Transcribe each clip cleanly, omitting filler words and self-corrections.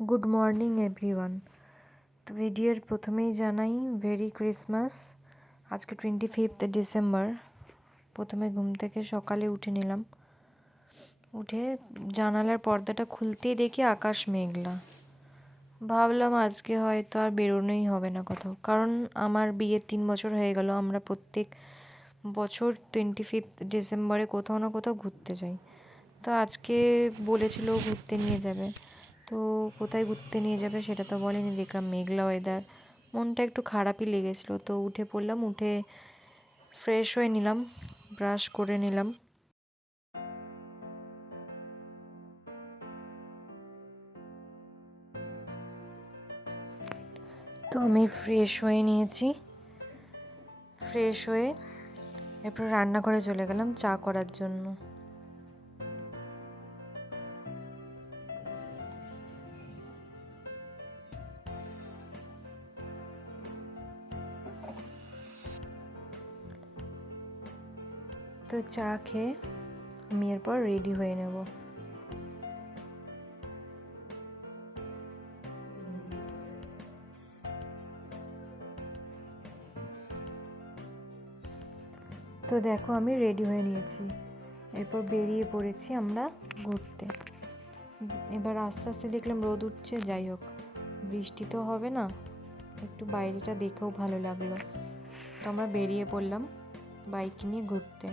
Good morning everyone. তো ভিডিওর প্রথমেই জানাই ভেরি ক্রিসমাস। আজকে 25th ডিসেম্বর। প্রথমে ঘুম থেকে সকালে উঠে নিলাম। উঠে জানালার পর্দাটা খুলতেই দেখি আকাশ মেঘলা। ভাবলাম আজকে হয়তো আর বেরোনোই হবে না কোথাও, কারণ আমার বিয়ের 3 বছর হয়ে গেল। আমরা প্রত্যেক বছর 25th ডিসেম্বরে কোথাও না কোথাও ঘুরতে যাই। তো আজকে বলেছিল ঘুরতে নিয়ে যাবে, তো কোথায় ঘুরতে নিয়ে যাবে সেটা তো বলেনি। দেখলাম মেঘলা ওয়েদার, মনটা একটু খারাপই লেগেছিলো। তো উঠে পড়লাম, উঠে ফ্রেশ হয়ে নিলাম, ব্রাশ করে নিলাম। তো আমি ফ্রেশ হয়ে নিয়েছি। ফ্রেশ হয়ে এরপর রান্নাঘরে চলে গেলাম চা করার জন্য। তো চা খেয়ে আমি এরপর রেডি হয়ে নেব। তো দেখো আমি রেডি হয়ে নিয়েছি, এরপর বেরিয়ে পড়েছি আমরা ঘুরতে। এবার আস্তে আস্তে দেখলাম রোদ উঠছে। যাই হোক, বৃষ্টি তো হবে না, একটু বাইরেটা দেখেও ভালো লাগলো। তো আমরা বেরিয়ে পড়লাম বাইক নিয়ে ঘুরতে।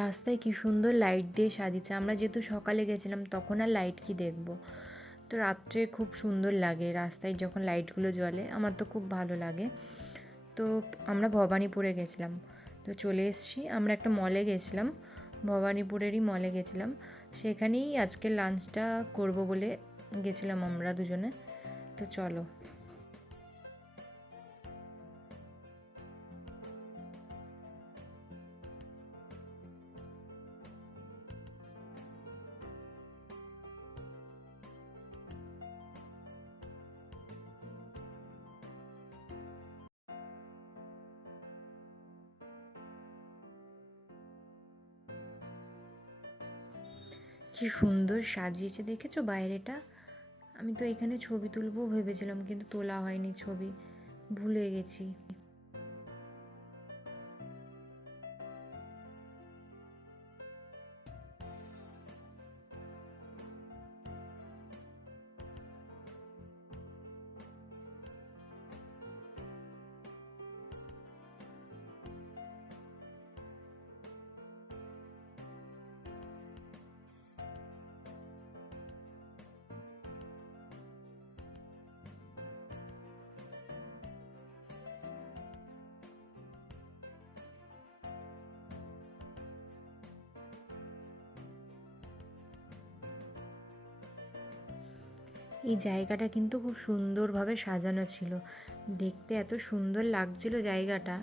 রাস্তায় কি সুন্দর লাইট দিয়ে সাজিয়েছে। আমরা যেহেতু সকালে গেছিলাম তখন আর লাইট কি দেখবো, তো রাত্রে খুব সুন্দর লাগে রাস্তায় যখন লাইটগুলো জ্বলে, আমার তো খুব ভালো লাগে। তো আমরা ভবানীপুরে গেছিলাম, তো চলে এসেছি। আমরা একটা মলে গেছিলাম, ভবানীপুরেরই মলে গেছিলাম। সেখানেই আজকে লাঞ্চটা করব বলে গেছিলাম আমরা দুজনে। তো চলো। কি সুন্দর সাজিয়েছে, দেখেছো বাইরেটা? আমি তো এখানে ছবি তুলবো ভেবেছিলাম, কিন্তু তোলা হয়নি ছবি, ভুলে গেছি। এই জায়গাটা কিন্তু খুব সুন্দরভাবে সাজানো ছিল, দেখতে এত সুন্দর লাগছিল জায়গাটা,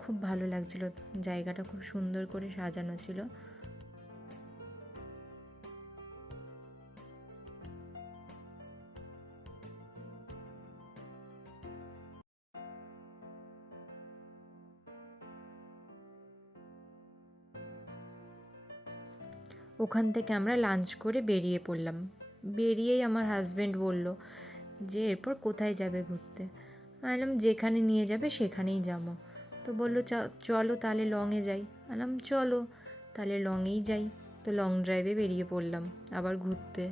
খুব ভালো লাগছিল। জায়গাটা খুব সুন্দর করে সাজানো ছিল। ওখান থেকে আমরা লাঞ্চ করে বেরিয়ে পড়লাম। বেরিয়েই আমার হাজব্যান্ড বলল যে এরপর কোথায় যাবে ঘুরতে। আমি বললাম যেখানে নিয়ে যাবে সেখানেই যাবো। তো বললো চলো তাহলে লংয়ে যাই। বললাম চলো তাহলে লংয়েই যাই। তো লং ড্রাইভে বেরিয়ে পড়লাম আবার ঘুরতে।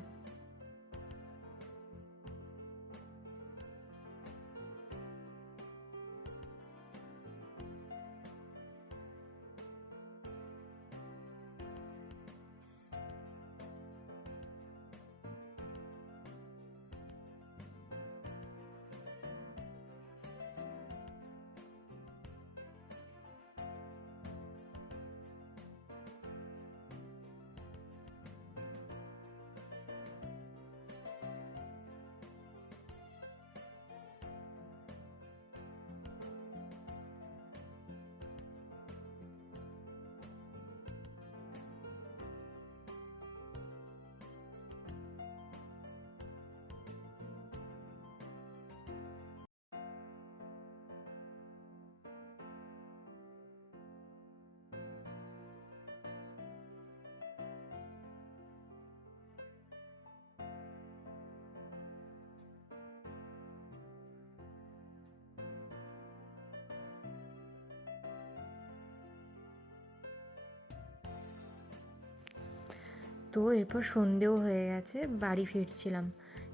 তো এরপর সন্ধেও হয়ে গেছে, বাড়ি ফিরছিলাম।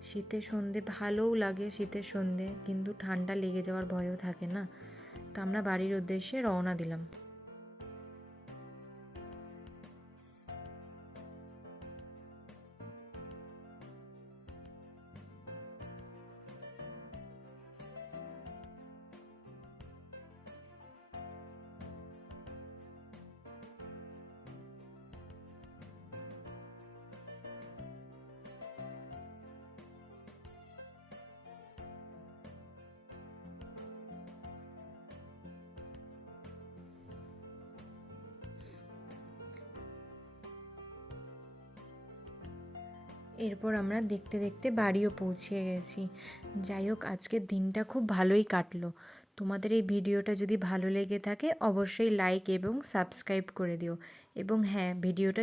শীতের সন্ধে ভালোও লাগে, শীতের সন্ধে, কিন্তু ঠান্ডা লেগে যাওয়ার ভয়ও থাকে না। তো আমরা বাড়ির উদ্দেশ্যে রওনা দিলাম। এরপর আমরা দেখতে দেখতে বাড়িও পৌঁছে গেছি। যাই হোক, আজকের দিনটা খুব ভালোই কাটলো। তোমাদের এই ভিডিওটা যদি ভালো লেগে থাকে অবশ্যই লাইক এবং সাবস্ক্রাইব করে দিও। এবং হ্যাঁ, ভিডিওটা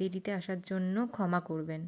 দেরিতে আসার জন্য ক্ষমা করবেন।